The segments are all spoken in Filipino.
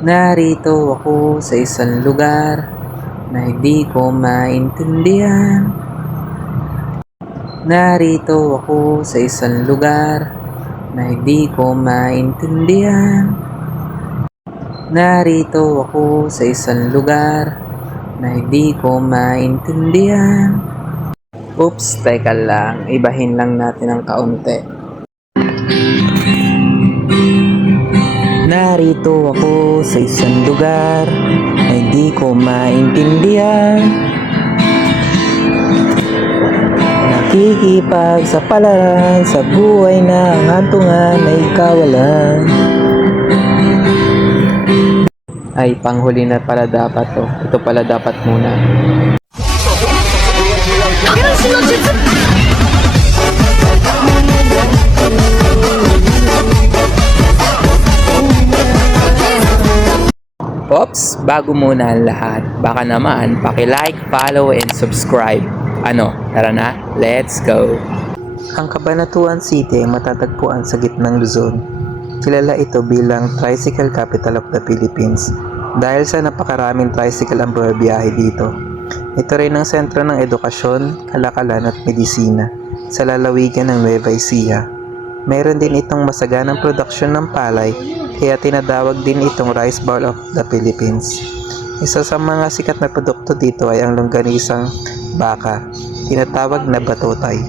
Narito ako sa isang lugar na hindi ko maintindihan. Narito ako sa isang lugar na hindi ko maintindihan. Narito ako sa isang lugar na hindi ko maintindihan. Oops, teka lang. Ibahin lang natin ng kaunti. Narito ako sa isang lugar na hindi ko maintindihan. Nakikipagsapalaran sa buhay na ang hantungan ay kawalan. Ay, panghuli na pala dapat to. Ito pala dapat muna. Pops, bago muna ang lahat, baka naman paki-like, follow, and subscribe. Ano, tara na, let's go! Ang Cabanatuan City ay matatagpuan sa gitnang Luzon. Kilala ito bilang Tricycle Capital of the Philippines dahil sa napakaraming tricycle ang bumabiyahe dito. Ito rin ang sentro ng edukasyon, kalakalan at medisina sa lalawigan ng Nueva Ecija. Meron din itong masaganang produksyon ng palay kaya tinatawag din itong Rice Bowl of the Philippines. Isa sa mga sikat na produkto dito ay ang longganisang baka, tinatawag na batotay.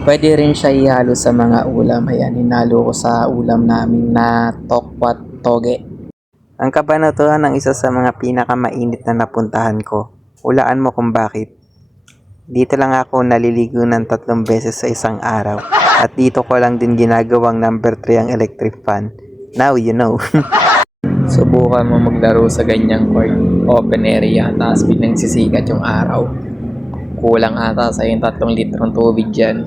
Pwede rin siya ihalo sa mga ulam. Ayan, hinalo ko sa ulam namin na tokwat toge. Ang Cabanatuan ang isa sa mga pinakamainit na napuntahan ko. Hulaan mo kung bakit. Dito lang ako naliligo ng 3 beses sa isang araw. At dito ko lang din ginagawang number 3 ang electric fan. Now you know. Subukan mo maglaro sa ganyang court. Open area, tapos biglang sisikat yung araw. Kulang ata sa yung 3 litrong tubig dyan.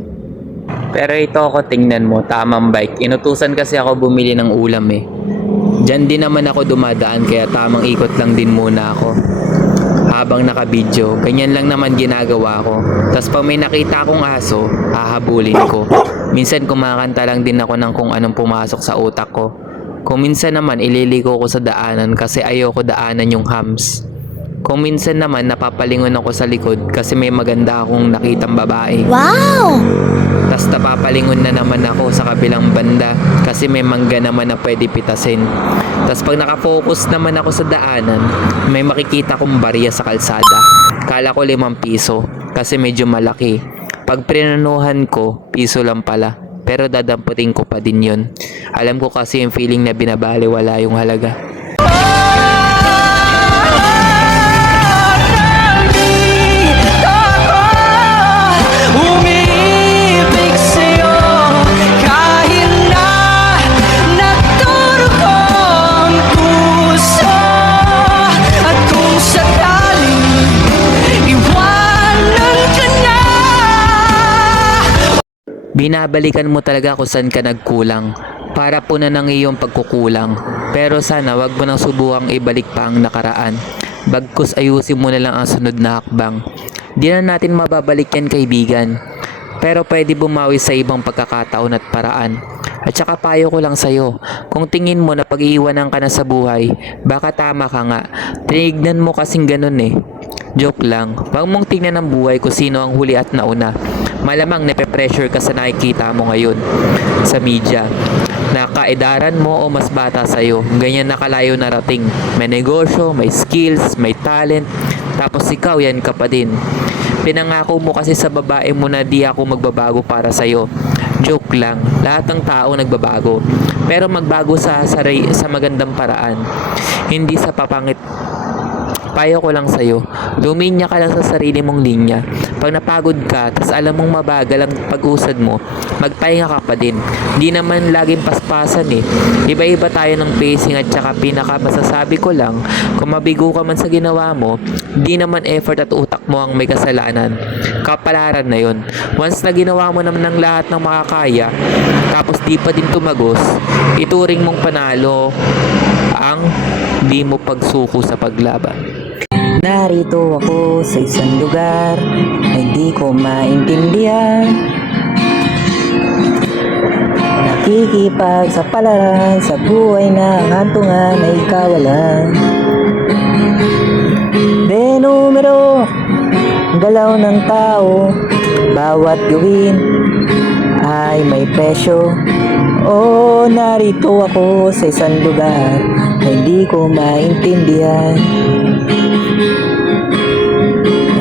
Pero ito ako, tingnan mo, tamang bike. Inutusan kasi ako bumili ng ulam eh. Diyan din naman ako dumadaan kaya tamang ikot lang din muna ako. Habang nakabidyo, ganyan lang naman ginagawa ko. Tapos pag may nakita akong aso, hahabulin ko. Minsan kumakanta lang din ako ng kung anong pumasok sa utak ko. Kung minsan naman ililigo ko sa daanan kasi ayoko daanan yung hams. Kung minsan naman napapalingon ako sa likod kasi may maganda akong nakitang babae. Wow! Tapos napapalingon na naman ako sa kabilang banda kasi may mangga naman na pwede pitasin. Tapos pag nakafocus naman ako sa daanan, may makikita kong barya sa kalsada. Kala ko 5 piso kasi medyo malaki. Pag prinanuhan ko, piso lang pala. Pero dadamputin ko pa din yun. Alam ko kasi yung feeling na binabaliwala yung halaga. Binabalikan mo talaga kung saan ka nagkulang para punan ng iyong pagkukulang. Pero sana wag mo nang subukang ibalik pa ang nakaraan. Bagkus ayusin mo na lang ang sunod na hakbang. Di na natin mababalik yan, kaibigan. Pero pwede bumawi sa ibang pagkakataon at paraan. At saka payo ko lang sa'yo, kung tingin mo na pag-iiwanan ka na sa buhay, baka tama ka nga. Tinignan mo kasing ganun eh. Joke lang, wag mong tingnan ng buhay kung sino ang huli at nauna. Malamang nape-pressure ka sa nakikita mo ngayon sa media. Nakaedaran mo o mas bata sa'yo, ganyan nakalayo narating. May negosyo, may skills, may talent, tapos ikaw yan ka pa din. Pinangako mo kasi sa babae mo na di ako magbabago para sa'yo. Joke lang, lahat ng tao nagbabago. Pero magbago sa magandang paraan, hindi sa papangit. Payo ko lang sa'yo, luminya ka lang sa sarili mong linya. Pag napagod ka, tas alam mong mabagal ang pag-usad mo, magpahinga ka pa din. Di naman laging paspasan eh. Iba-iba tayo ng pacing at saka pinaka masasabi ko lang, kung mabigo ka man sa ginawa mo, di naman effort at utak mo ang may kasalanan. Kapalaran na yon. Once na ginawa mo naman ng lahat ng makakaya, tapos di pa din tumagos, ituring mong panalo ang di mo pagsuko sa paglaban. Narito ako sa isang lugar na hindi ko maintindihan. Nakikipagsapalaran sa buhay na hantungan ay kawalan. De numero, ang galaw ng tao, bawat gawin ay may presyo. O narito ako sa isang lugar na hindi ko maintindihan.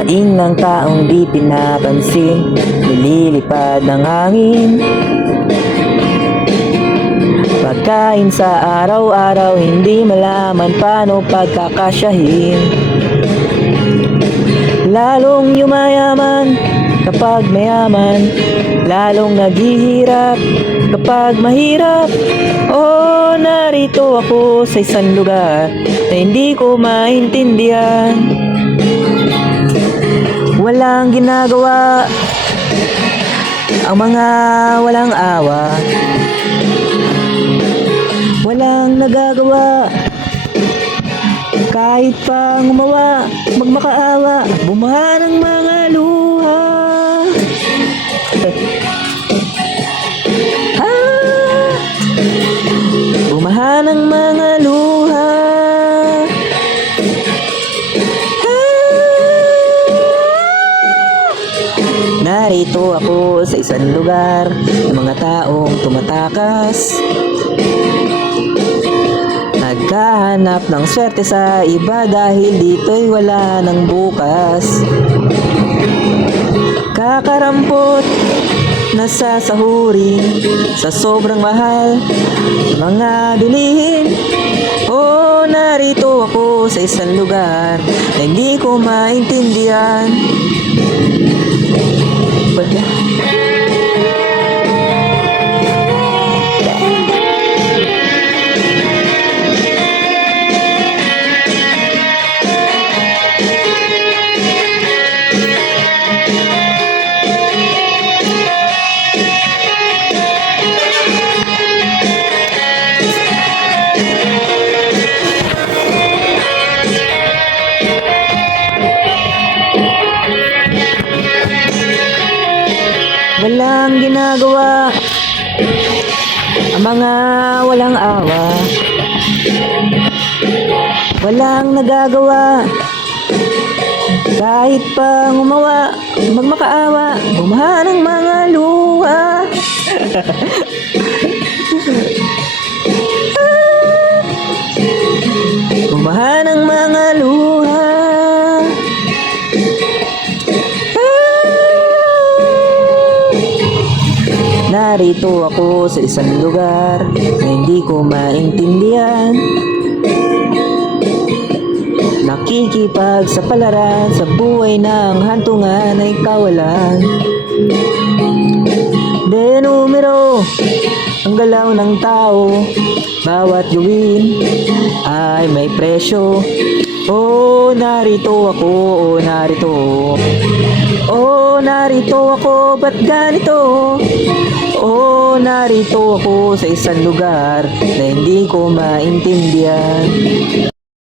Daing ng taong di pinapansin, nililipad ng hangin. Pagkain sa araw-araw, hindi malaman paano pagkakasyahin. Lalong yumayaman kapag mayaman, lalong naghihirap kapag mahirap. Oh, narito ako sa isang lugar na hindi ko maintindihan. Walang ginagawa ang mga walang awa, walang nagagawa kahit pa ngumawa, magmakaawa, bumaha ng mga luha. Bumaha ng mga luha. Narito ako sa isang lugar ng mga taong tumatakas, naghahanap ng swerte sa iba dahil dito'y wala ng bukas. Kakarampot, nasasahurin sa sobrang mahal mga bilihin. Oh, narito ako sa isang lugar na hindi ko maintindihan. Walang ginagawa ang mga walang awa, walang nagagawa kahit pa ngumawa, magmakaawa, bumaha ng mga luha. Bumaha ng mga luha. Narito ako sa isang lugar na hindi ko maintindihan. Nakikipagsapalaran sa buhay ng hantungan ay kawalan. De numero, ang galaw ng tao, bawat gawin ay may presyo. Oh, narito ako, oh, narito. Oh, narito ako, ba't ganito? Oh, narito ako sa isang lugar na hindi ko maintindihan.